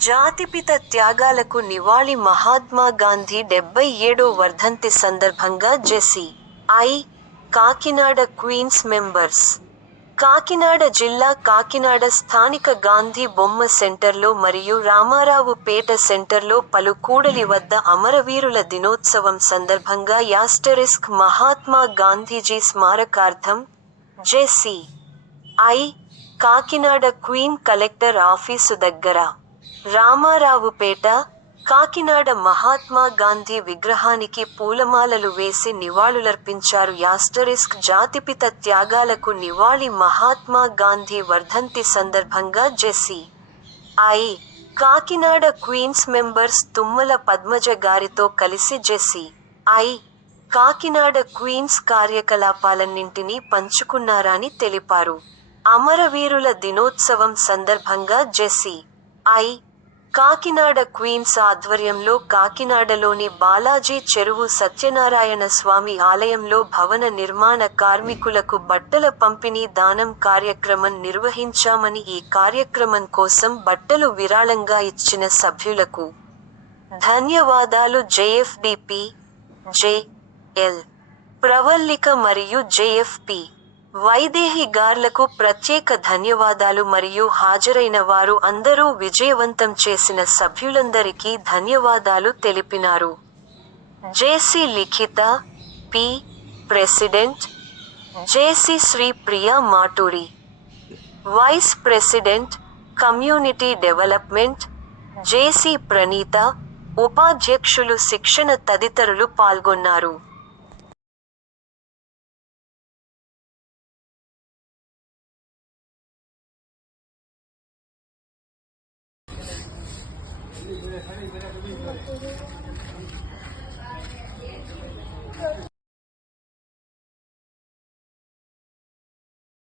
జాతిపిత త్యాగాలకు నివాళి మహాత్మా గాంధీ 77వ వర్ధంతి సందర్భంగా JC. I. Kakinada Queens members. Kakinada జిల్లా కాకినాడ స్థానిక గాంధీ బొమ్మ సెంటర్లో మరియు రామారావు పేట సెంటర్లో పలు కూడలి వద్ద అమరవీరుల దినోత్సవం సందర్భంగా మహాత్మా గాంధీజీ స్మారకార్థం, JC. I. Kakinada queen collector office దగ్గర, రామారావుపేట, కాకినాడ మహాత్మా గాంధీ విగ్రహానికి పూలమాలలు వేసి నివాళులర్పించారు. జాతిపిత త్యాగాలకు నివాళి మహాత్మా గాంధీ వర్ధంతి సందర్భంగా JC. I. Kakinada Queens members Tummala Padmaja గారితో కలిసి జెసి. ఐ. కాకినాడ క్వీన్స్ కార్యకలాపాలన్నింటినీ పంచుకున్నారని తెలిపారు. అమరవీరుల దినోత్సవం సందర్భంగా జెసి. ఐ. కాకినాడ క్వీన్స్ ఆధ్వర్యంలో కాకినాడలోని బాలాజీ చెరువు సత్యనారాయణ స్వామి ఆలయంలో భవన నిర్మాణ కార్మికులకు బట్టల పంపిణీ దానం కార్యక్రమం నిర్వహించామని ఈ కార్యక్రమం కోసం బట్టలు విరాళంగా ఇచ్చిన సభ్యులకు ధన్యవాదాలు. జెఎఫ్డిపి, జె.ఎల్. ప్రవల్లిక మరియు జెఎఫ్పి. వైదేహి గార్లకు ప్రత్యేక ధన్యవాదాలు మరియు హాజరైన వారు అందరూ విజయవంతం చేసిన సభ్యులందరికీ ధన్యవాదాలు తెలిపినారు. JC Likhitha, P. President, JC Sri Priya Maturi, vice president, community development, JC Praneetha, ఉపాధ్యక్షులు శిక్షణ తదితరులు పాల్గొన్నారు.